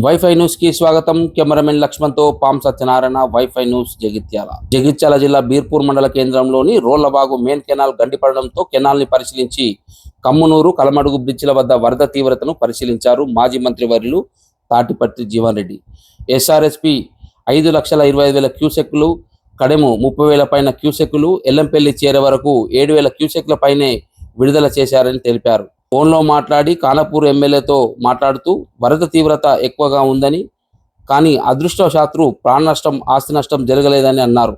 Wifi న్యూస్కి స్వాగతం. Cameraman లక్ష్మణ్తో పాం సత్యనారాయణ వైఫై న్యూస్ జగిత్యాల. జగిత్యాల జిల్లా బీర్పూర్ మండల కేంద్రంలోని రోళ్ళబాగు మెయిన్ కెనాల్ గండిపడడంతో కెనాల్ని పరిశీలించి కమ్మునూరు కలమడుగు బ్రిడ్జిల వద్ద వరద తీవ్రతను పరిశీలించారు మాజీ మంత్రి వర్యులు తాటిపత్రి జీవన్ రెడ్డి ఎస్ఆర్ఎస్పి ఐదు లక్షల ఇరవై ఐదు వేల క్యూసెక్లు కడెము ముప్పై వేల పైన క్యూసెక్లు ఎల్లంపల్లి చేరే వరకు ఏడు వేల క్యూసెక్ల పైనే విడుదల చేశారని తెలిపారు. ఫోన్లో మాట్లాడి కానపూర్ ఎమ్మెల్యేతో మాట్లాడుతూ వరద తీవ్రత ఎక్కువగా ఉందని కానీ అదృష్టవశాత్తు ప్రాణ నష్టం ఆస్తి నష్టం జరగలేదని అన్నారు.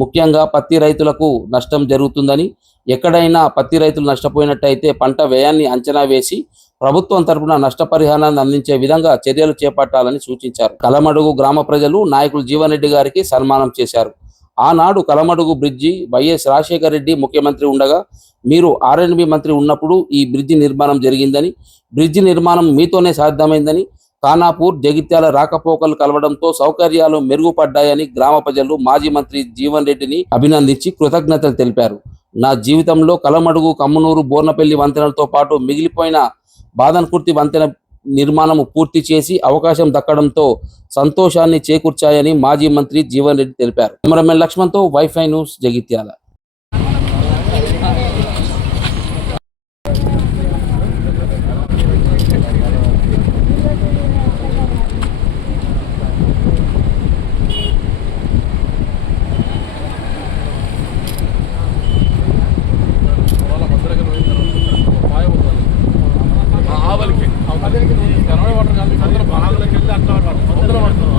ముఖ్యంగా పత్తి రైతులకు నష్టం జరుగుతుందని ఎక్కడైనా పత్తి రైతులు నష్టపోయినట్టయితే పంట వ్యయాన్ని అంచనా వేసి ప్రభుత్వం తరపున నష్టపరిహారాన్ని అందించే విధంగా చర్యలు చేపట్టాలని సూచించారు. కలమడుగు గ్రామ ప్రజలు నాయకులు జీవన్రెడ్డి గారికి సన్మానం చేశారు. ఆనాడు కలమడుగు బ్రిడ్జి వైఎస్ రాజశేఖర రెడ్డి ముఖ్యమంత్రి ఉండగా మీరు ఆర్ఎన్బి మంత్రి ఉన్నప్పుడు ఈ బ్రిడ్జి నిర్మాణం జరిగిందని బ్రిడ్జి నిర్మాణం మీతోనే సాధ్యమైందని ఖానాపూర్ జగిత్యాల రాకపోకలు కలవడంతో సౌకర్యాలు మెరుగుపడ్డాయని గ్రామ ప్రజలు మాజీ మంత్రి జీవన్ రెడ్డిని అభినందించి కృతజ్ఞతలు తెలిపారు. నా జీవితంలో కలమడుగు కమ్మనూరు బోర్నపల్లి వంతెనలతో పాటు మిగిలిపోయిన బాదన్కుర్తి వంతెన నిర్మాణం పూర్తి చేసి అవకాశం దక్కడంతో సంతోషాన్ని చేకూర్చాయని మాజీ మంత్రి జీవన్ రెడ్డి తెలిపారు. కెమెరామెన్ లక్ష్మణ్తో వైఫై న్యూస్ జగిత్యాల ఆవలికి కనబడి వాటర్ కాదు అందరూ బాగాలకి వెళ్ళి అట్లా అందరూ పడుతున్నాం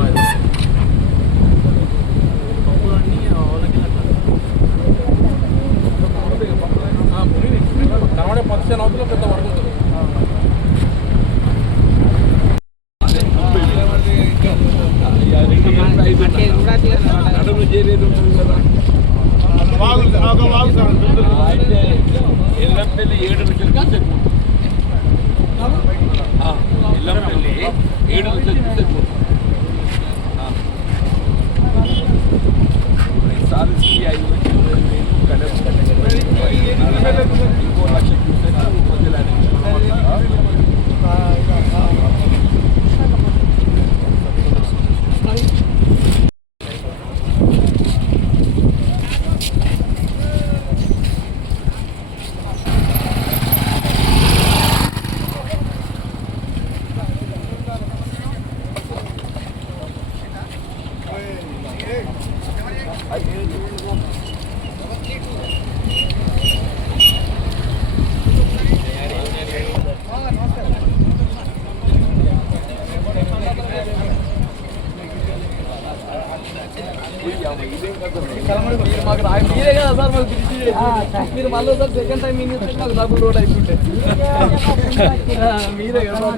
కనబడే పదిహేను అవతల పెద్ద పడుతుంది నడుము చేరేది ఎల్లంపల్లి ఏడు నుంచి ఎల్లంపల్లి ఏడు మీరే కదా సార్ మాకు పిలిచి మీరు మళ్ళీ సార్ సెకండ్ టైం మీరు ఇస్తే మాకు డబుల్ రోడ్ అయిపోతే మీరే కదా